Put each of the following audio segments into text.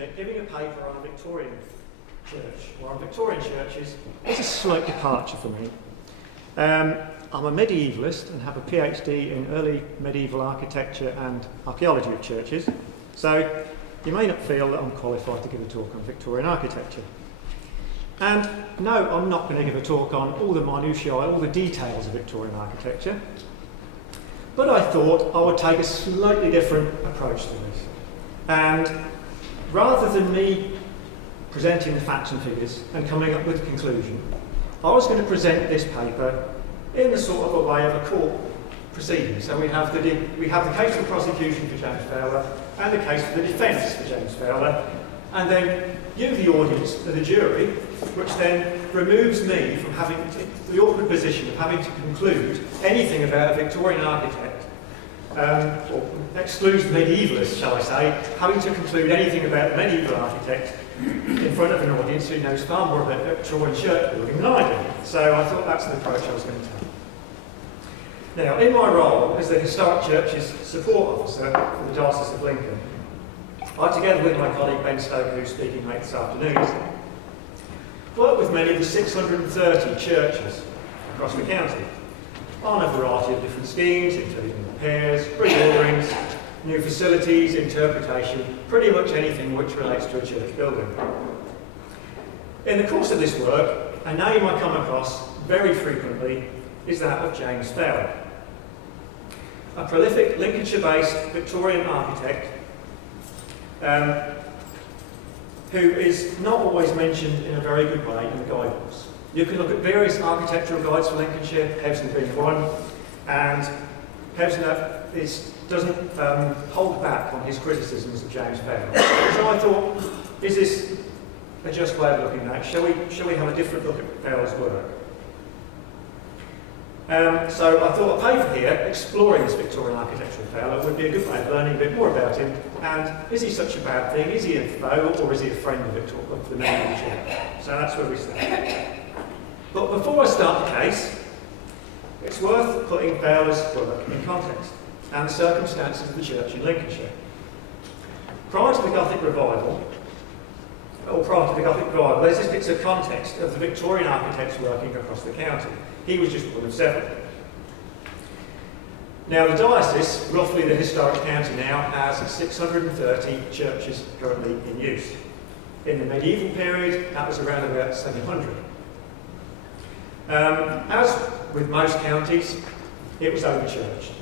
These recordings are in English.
admit, giving a paper on a Victorian church, or on Victorian churches, is a slight departure for me. I'm a medievalist and have a PhD in early medieval architecture and archaeology of churches, so you may not feel that I'm qualified to give a talk on Victorian architecture. And no, I'm not going to give a talk on all the minutiae, all the details of Victorian architecture, but I thought I would take a slightly different approach to this. And rather than me presenting the facts and figures and coming up with a conclusion, I was going to present this paper in the sort of a way of a court proceeding. So we have the case for the prosecution for James Fowler and the case for the defence for James Fowler, and then you, the audience, the jury, which then removes me from having the awkward position of having to conclude anything about a Victorian architect, or excludes the medievalists, shall I say, having to conclude anything about a medieval architect in front of an audience who knows far more about Victorian church building than I do. So I thought that's the approach I was going to take. Now, in my role as the Historic Churches Support Officer for the Diocese of Lincoln, I, together with my colleague Ben Stoker, who's speaking late this afternoon, work with many of the 630 churches across the county on a variety of different schemes, including repairs, reorderings, new facilities, interpretation, pretty much anything which relates to a church building. In the course of this work, a name I come across very frequently is that of James Fowler, a prolific Lincolnshire-based Victorian architect who is not always mentioned in a very good way in the guidebooks. You can look at various architectural guides for Lincolnshire, Pevsner being one, and Pevsner doesn't hold back on his criticisms of James Fowler. So I thought, is this a just way of looking at it? Shall we have a different look at Fowler's work? So I thought a paper here, exploring this Victorian architectural Fowler, would be a good way of learning a bit more about him. And is he such a bad thing? Is he a foe, or is he a friend of the medieval church? So that's where we start. But before I start the case, it's worth putting Fowler's work in context and the circumstances of the church in Lincolnshire. Prior to the Gothic Revival, there's this bit of context of the Victorian architects working across the county. He was just one of several. Now, the diocese, roughly the historic county now, has 630 churches currently in use. In the medieval period, that was around about 700. As with most counties, it was over-churched.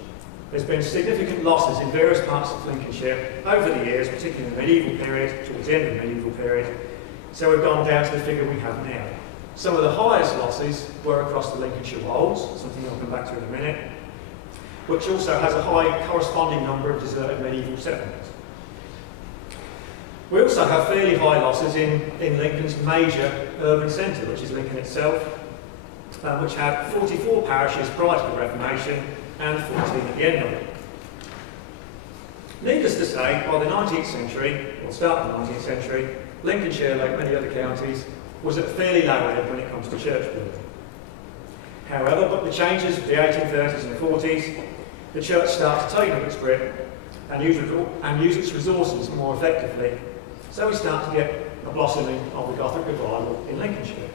There's been significant losses in various parts of Lincolnshire over the years, particularly in the medieval period, towards the end of the medieval period. So we've gone down to the figure we have now. Some of the highest losses were across the Lincolnshire Wolds, something I'll come back to in a minute, which also has a high corresponding number of deserted medieval settlements. We also have fairly high losses in Lincoln's major urban centre, which is Lincoln itself, which had 44 parishes prior to the Reformation and 14 at the end of it. Needless to say, by the 19th century, or start of the 19th century, Lincolnshire, like many other counties, was at a fairly low ebb when it comes to church building. However, but the changes of the 1830s and 40s, the church started to tighten up its grip and use its resources more effectively. So we start to get a blossoming of the Gothic revival in Lincolnshire.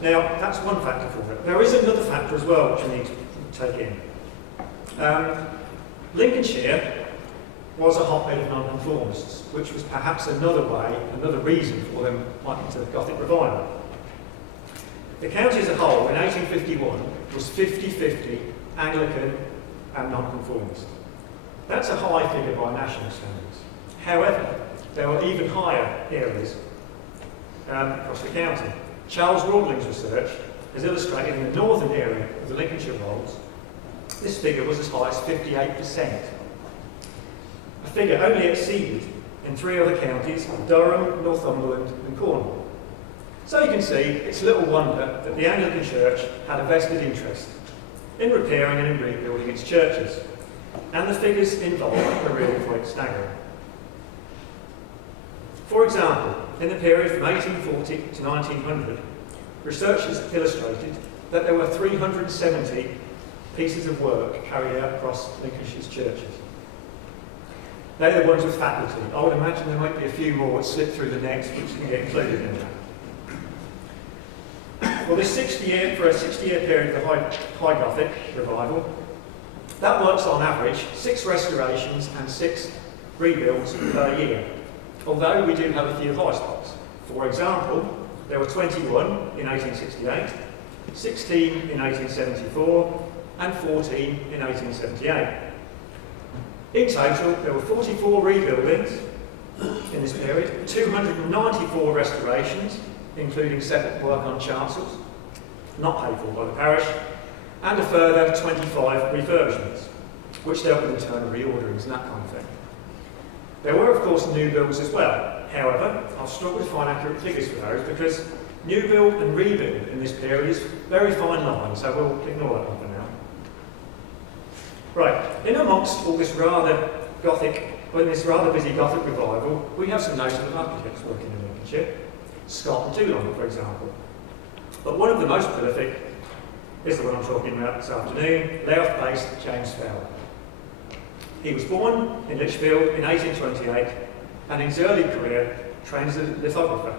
Now, that's one factor for it. There is another factor as well which we need to take in. Lincolnshire was a hotbed of nonconformists, which was perhaps another reason for them pointing to the Gothic revival. The county as a whole in 1851 was 50-50 Anglican and nonconformist. That's a high figure by national standards. However, there were even higher areas across the county. Charles Rawling's research has illustrated in the northern area of the Lincolnshire Wolds, this figure was as high as 58%. A figure only exceeded in 3 other counties of Durham, Northumberland and Cornwall. So you can see, it's little wonder that the Anglican Church had a vested interest in repairing and in rebuilding its churches. And the figures involved are really quite staggering. For example, in the period from 1840 to 1900, researchers illustrated that there were 370 pieces of work carried out across Lincolnshire's churches. They're the ones with faculty. I would imagine there might be a few more that slip through the next which can get included in that. Well, this 60-year period of the High Gothic revival, that works on average 6 restorations and 6 rebuilds per year, although we do have a few high spots. For example, there were 21 in 1868, 16 in 1874, and 14 in 1878. In total, there were 44 rebuildings in this period, 294 restorations, including separate work on chancels, not paid for by the parish, and a further 25 refurbishments, which dealt with internal reorderings and that kind of thing. There were, of course, new builds as well. However, I've struggled to find accurate figures for those because new build and rebuild in this period is very fine line, so we'll ignore that one for now. Right, in amongst all this rather busy Gothic revival, we have some notable architects working in Lincolnshire. Scott and Dulong, for example. But one of the most prolific is the one I'm talking about this afternoon, Louth-based James Fowler. He was born in Lichfield in 1828 and in his early career trained as a lithographer,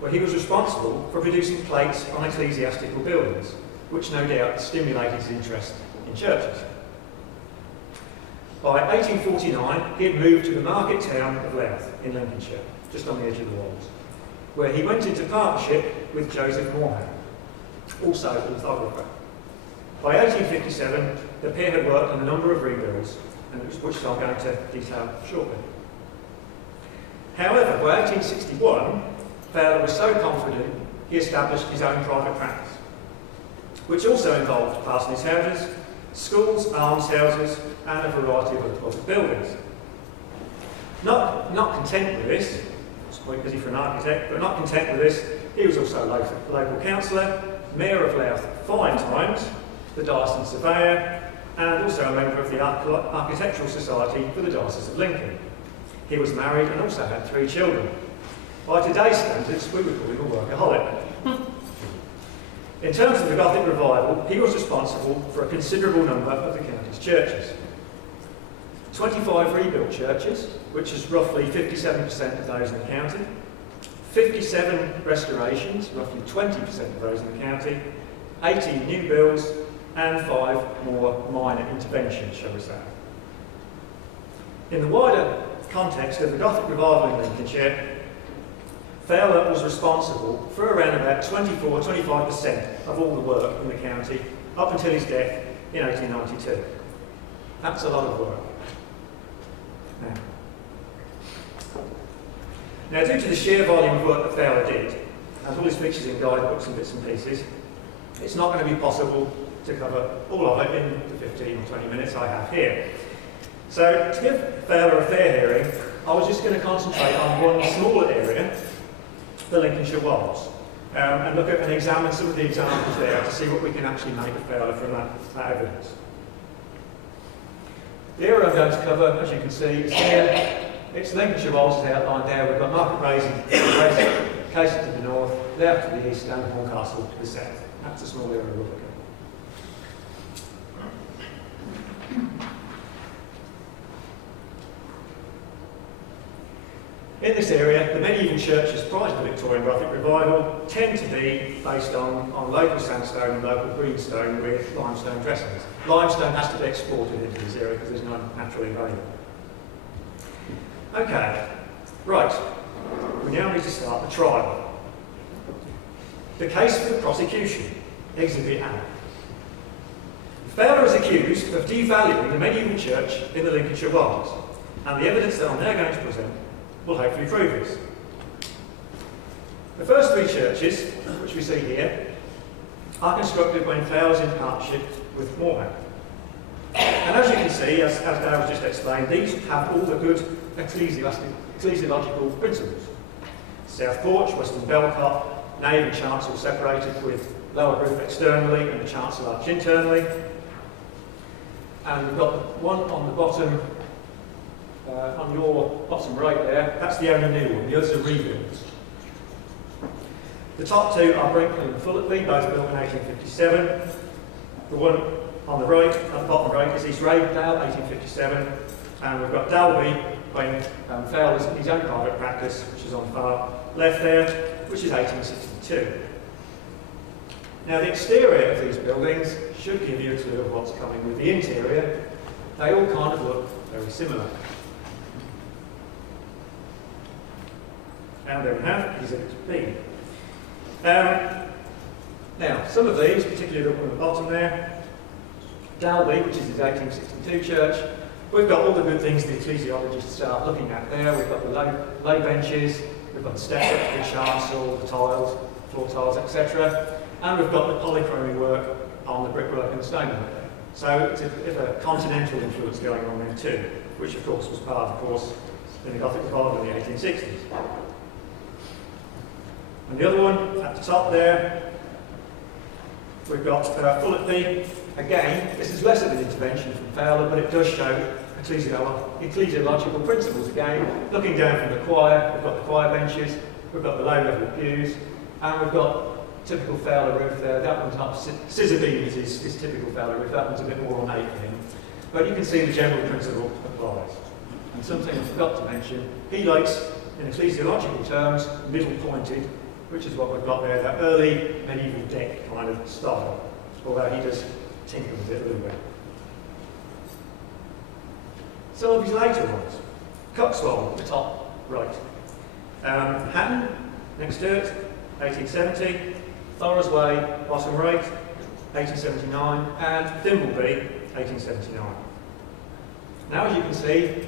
where he was responsible for producing plates on ecclesiastical buildings, which no doubt stimulated his interest in churches. By 1849, he had moved to the market town of Louth in Lincolnshire, just on the edge of the Wolds, where he went into partnership with Joseph Moorhan, also a lithographer. By 1857, the pair had worked on a number of rebuilds, which I'm going to detail shortly. However, by 1861, Fowler was so confident he established his own private practice, which also involved parsonage houses, schools, almshouses, and a variety of other buildings. Not content with this, it's quite busy for an architect, but not content with this, he was also a local councillor, Mayor of Louth 5 times, the Diocesan Surveyor, and also a member of the Architectural Society for the Diocese of Lincoln. He was married and also had 3 children. By today's standards, we would call him a workaholic. In terms of the Gothic revival, he was responsible for a considerable number of the county's churches. 25 rebuilt churches, which is roughly 57% of those in the county, 57 restorations, roughly 20% of those in the county, 18 new builds, and 5 more minor interventions, shall we say. In the wider context of the Gothic revival in Lincolnshire, Fowler was responsible for around about 24-25% of all the work in the county up until his death in 1892. That's a lot of work. Now, due to the sheer volume of work that Fowler did, and all his pictures in guidebooks and bits and pieces, it's not going to be possible to cover all of it in the 15 or 20 minutes I have here. So, to give Fowler a fair hearing, I was just going to concentrate on one smaller area, the Lincolnshire Wolds, and look at and examine some of the examples there to see what we can actually make of Fowler from that evidence. The area I'm going to cover, as you can see, is here. It's Lincolnshire Wolds is outlined there. We've got Market Raising, Casey to the north, Louth to the east, and Horncastle to the south. That's a small area we're looking at. In this area, the medieval churches prior to the Victorian Gothic revival tend to be based on local sandstone and local greenstone with limestone dressings. Limestone has to be exported into this area because there's none naturally available. Okay, right, we now need to start the trial. The case for the prosecution, Exhibit A. Fowler is accused of devaluing the medieval church in the Lincolnshire Wolds, and the evidence that I'm now going to present will hopefully prove this. The first 3 churches, which we see here, are constructed when Fowler's in partnership with Moorhan. And as you can see, as Dale just explained, these have all the good ecclesiological principles. South porch, western bellcop, nave and chancel separated with lower roof externally and the chancel arch internally. And we've got the one on the bottom, on your bottom right there, that's the only new one, the others are rebuilds. The top 2 are Brinkley and Fullerby, both built in 1857. The one on the right, at the bottom right, is East Ravedale, 1857. And we've got Dalby when Fowler's his own private practice, which is on the far left there, which is 1862. Now the exterior of these buildings should give you a clue of what's coming with the interior. They all kind of look very similar. And there we have Exhibit B. Now, some of these, particularly the one at the bottom there, Dalby, which is his 1862 church, we've got all the good things the ecclesiologists start looking at there. We've got the lay benches, we've got the steps up to the chancel, the tiles, floor tiles, etc. And we've got the polychromy work on the brickwork and the stonework there. So it's a bit of a continental influence going on there too, which of course was part of the course in the Gothic revival in the 1860s. And the other one at the top there, we've got Fullerby. Again, this is less of an intervention from Fowler, but it does show ecclesiological principles again. Looking down from the choir, we've got the choir benches, we've got the low-level pews, and we've got typical Fowler roof there. That one's not scissor beam is his typical Fowler roof. That one's a bit more ornate for him. But you can see the general principle applies. And something I forgot to mention, he likes, in ecclesiological terms, middle pointed, which is what we've got there, that early medieval deck kind of style, although he does tinker with it a little bit. Some of his later ones. Coxwold, the top right. Hatton, next to it, 1870. Thor's Way, bottom right, 1879. And Thimbleby, 1879. Now, as you can see,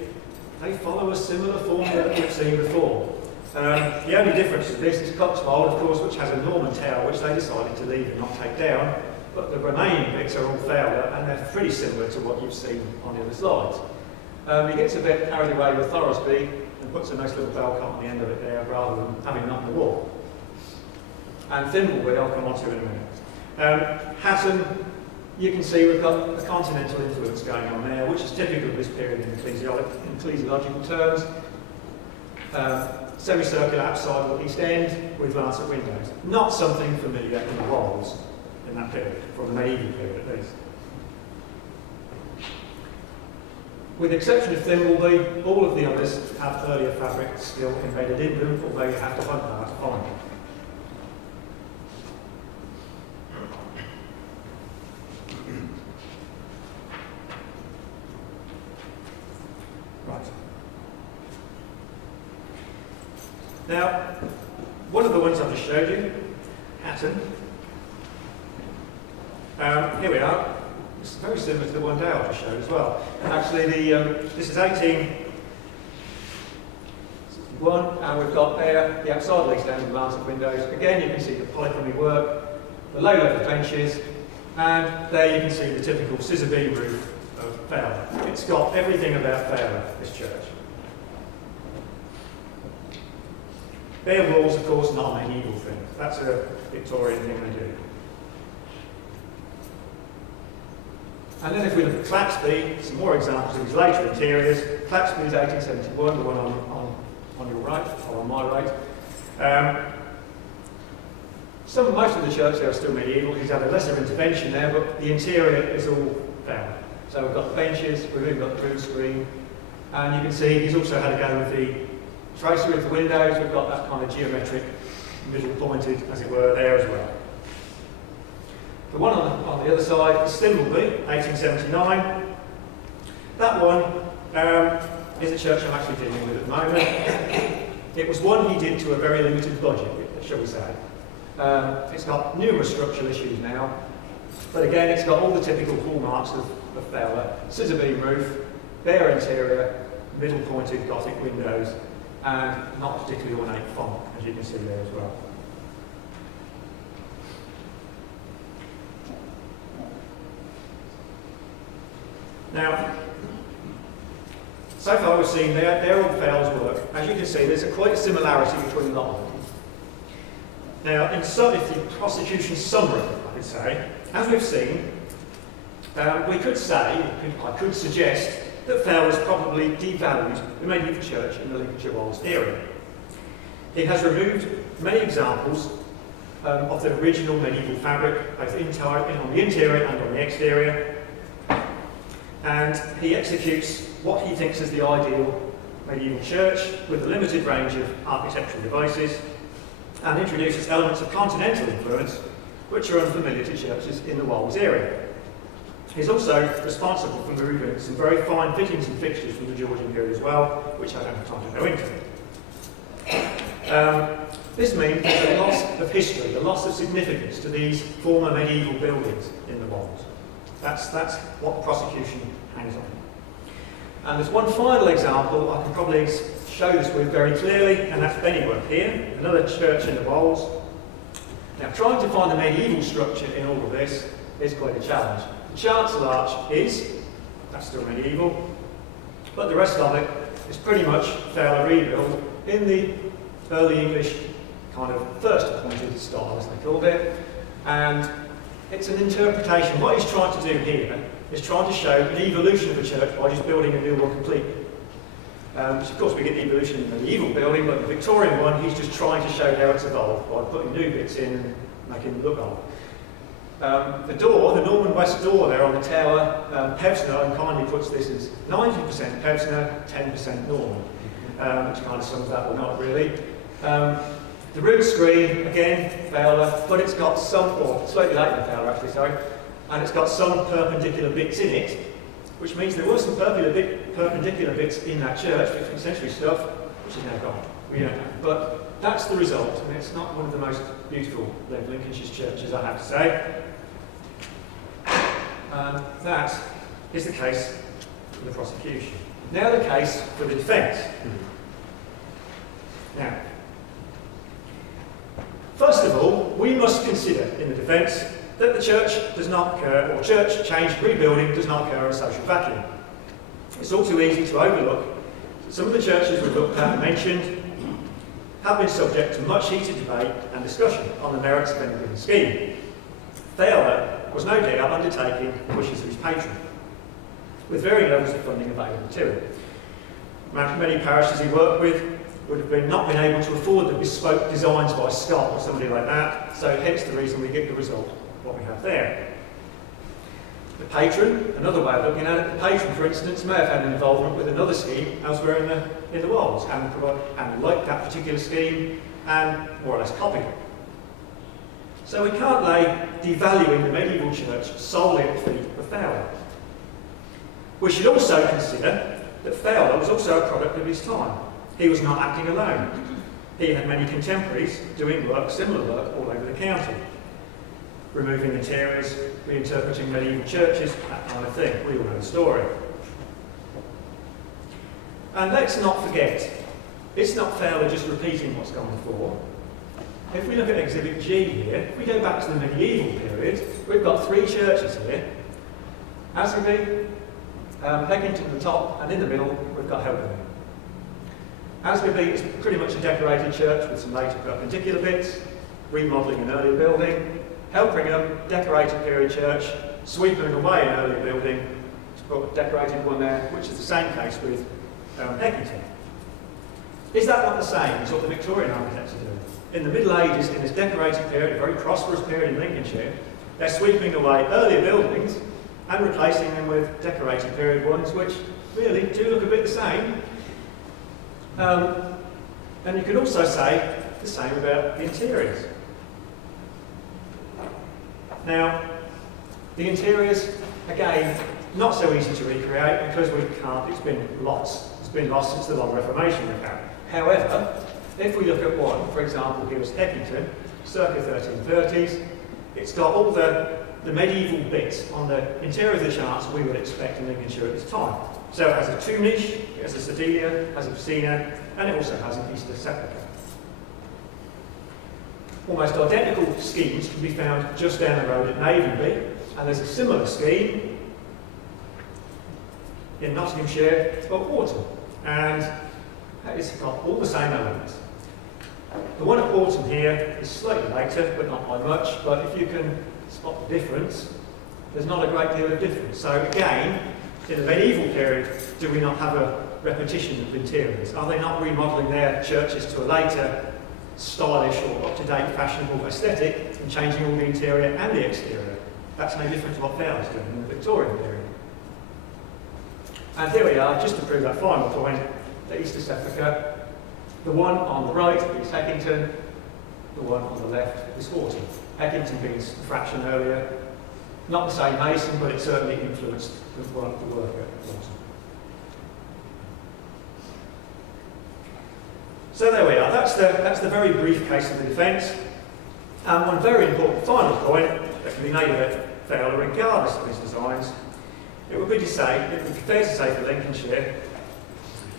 they follow a similar formula that we've seen before. The only difference to this is Coxwold, of course, which has a Norman tower, which they decided to leave and not take down. But the remaining bits are all Fowler, and they're pretty similar to what you've seen on the other slides. He gets a bit carried away with Thoresby and puts a nice little bell on the end of it there, rather than having that on the wall. And Thimbleby, I'll come on to in a minute. Hatton, you can see we've got a continental influence going on there, which is typical of this period in ecclesiological terms. Semicircular apsidal east end with lancet windows. Not something familiar in the walls in that period, from the medieval period at least. With the exception of Thimbleby, all of the others have earlier fabric still embedded in them, although you have to hunt hard to find them. Right. Now, one of the ones I've just showed you, Hatton. Here we are. It's very similar to the one Dale just showed as well. Actually, this is 1861, and we've got there the outside lease down with lancet windows. Again, you can see the polychromy work, the low-level benches, and there you can see the typical scissor beam roof of Fowler. It's got everything about Fowler, this church. Bare walls, of course, not a medieval thing. That's a Victorian thing they do. And then if we look at Claxby, some more examples of his later interiors. Claxby is 1871, the one on your right, or on my right. Most of the church there are still medieval. He's had a lesser intervention there, but the interior is all Fowler. So we've got the benches, we've even got the room screen, and you can see he's also had a go with the tracery of the windows. We've got that kind of geometric, middle pointed, as it were, there as well. The one on the other side is Thimbleby, 1879. That one is a church I'm actually dealing with at the moment. It was one he did to a very limited budget, shall we say. It's got numerous structural issues now, but again, it's got all the typical hallmarks of Fowler. Scissor beam roof, bare interior, middle pointed Gothic windows, and not particularly ornate font, as you can see there as well. Now, so far we've seen they're all Fowler's work. As you can see, there's quite a similarity between a lot of them. Now, in the prosecution summary, I could say, as we've seen, I could suggest that Fowler's probably devalued the medieval church in the Lincolnshire Wolds area. It has removed many examples of the original medieval fabric, both on the interior and on the exterior. and he executes what he thinks is the ideal medieval church with a limited range of architectural devices, and introduces elements of continental influence which are unfamiliar to churches in the Walls area. He's also responsible for removing some very fine fittings and fixtures from the Georgian period as well, which I don't have time to go into. This means there's a loss of history, a loss of significance to these former medieval buildings in the Walls. That's what the prosecution hangs on. And there's one final example I can probably show this with very clearly, and that's Bennyworth here, another church in the Walls. Now, trying to find the medieval structure in all of this is quite a challenge. The chancel arch that's still medieval, but the rest of it is pretty much Fowler rebuild in the early English kind of first appointed style, as they called it. And it's an interpretation. What he's trying to do here is trying to show an evolution of a church by just building a new one completely. Which of course we get the evolution in the medieval building, but the Victorian one, he's just trying to show how it's evolved by putting new bits in and making it look old. The door, the Norman West door there on the tower, Pevsner kindly puts this as 90% Pevsner, 10% Norman, which kind of sums that one up really. The root screen, again, Fowler, but it's got some, or slightly later than Fowler actually, sorry, and it's got some perpendicular bits in it, which means there were some perpendicular bits in that church, 15th century stuff, which is now gone. We don't know. But that's the result, and it's not one of the most beautiful of Lincolnshire's churches, I have to say. That is the case for the prosecution. Now the case for the defence. Now, first of all, we must consider in the defence that the church does not occur, or church change rebuilding does not occur in a social vacuum. It's all too easy to overlook. Some of the churches we've looked at and mentioned have been subject to much heated debate and discussion on the merits of any given scheme. Fowler was no doubt undertaking the wishes of his patron, with varying levels of funding available to him. Many parishes he worked with would have not been able to afford the bespoke designs by Scott or somebody like that, so hence the reason we get the result what we have there. The patron, another way of looking at it, the patron, for instance, may have had an involvement with another scheme elsewhere in the Walls, and liked that particular scheme and more or less copied it. So we can't lay devaluing the medieval church solely at the feet of Fowler. We should also consider that Fowler was also a product of his time. He was not acting alone. He had many contemporaries doing work, similar work, all over the county. Removing interiors, reinterpreting medieval churches, that kind of thing. We all know the story. And let's not forget, it's not Fowler just repeating what's gone before. If we look at Exhibit G here, if we go back to the medieval period, we've got three churches here. Asby, Peckington at the top, and in the middle, we've got Helpingham. Asby is pretty much a decorated church with some later perpendicular bits, remodelling an earlier building. Helpingham, decorated period church, sweeping away an earlier building, got a decorated one there, which is the same case with Peckington. Is that not the same as what the Victorian architects are doing? In the Middle Ages, in this decorated period, a very prosperous period in Lincolnshire, they're sweeping away earlier buildings and replacing them with decorated period ones, which really do look a bit the same. And you can also say the same about the interiors. Now, the interiors, again, not so easy to recreate because we can't, it's been lost since the long Reformation we've had. However, if we look at one, for example, here's Peckington, circa 1330s, it's got all the medieval bits on the interior of the chancel we would expect in Lincolnshire at this time. So it has a tomb niche, it has a sedilia, it has a piscina, and it also has an Easter sepulchre. Almost identical schemes can be found just down the road at Navenby, and there's a similar scheme in Nottinghamshire at Wharton, and it's got all the same elements. The one at Wharton here is slightly later, but not by much, but if you can spot the difference, there's not a great deal of difference. So again, in the medieval period, do we not have a repetition of interiors? Are they not remodelling their churches to a later stylish or up-to-date fashionable aesthetic and changing all the interior and the exterior? That's no different to what Fowler's doing in the Victorian period. And here we are, just to prove that final point, the East Africa. The one on the right is Heckington, the one on the left is Horton. Heckington being a fraction earlier, not the same mason, but it certainly influenced the work at Horton. So there we are, that's the very brief case of the defence. And one very important final point that can be made about Fowler regardless of his designs, it would be fair to say for Lincolnshire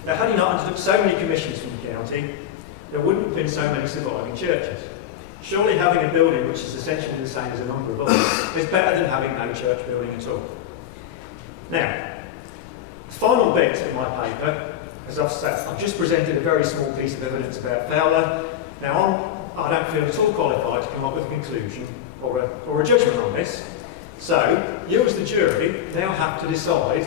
that had he not undertook so many commissions from the county, there wouldn't have been so many surviving churches. Surely having a building which is essentially the same as a number of others is better than having no church building at all. Now, the final bit of my paper, as I've said, I've just presented a very small piece of evidence about Fowler. Now, I don't feel at all qualified to come up with a conclusion or a judgment on this. So, you as the jury now have to decide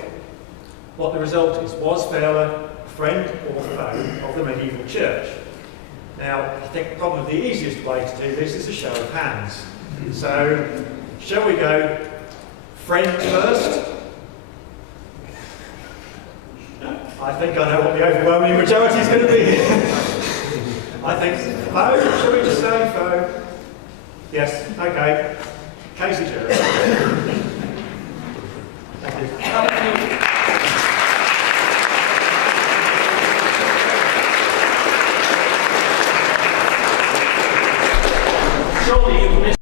what the result is. Was Fowler a friend or foe of the medieval church? Now, I think probably the easiest way to do this is a show of hands. So, shall we go friend first? I think I know what the overwhelming majority is going to be. I think foe. Shall we just say foe? Yes. Okay. Case adjourned. Thank you.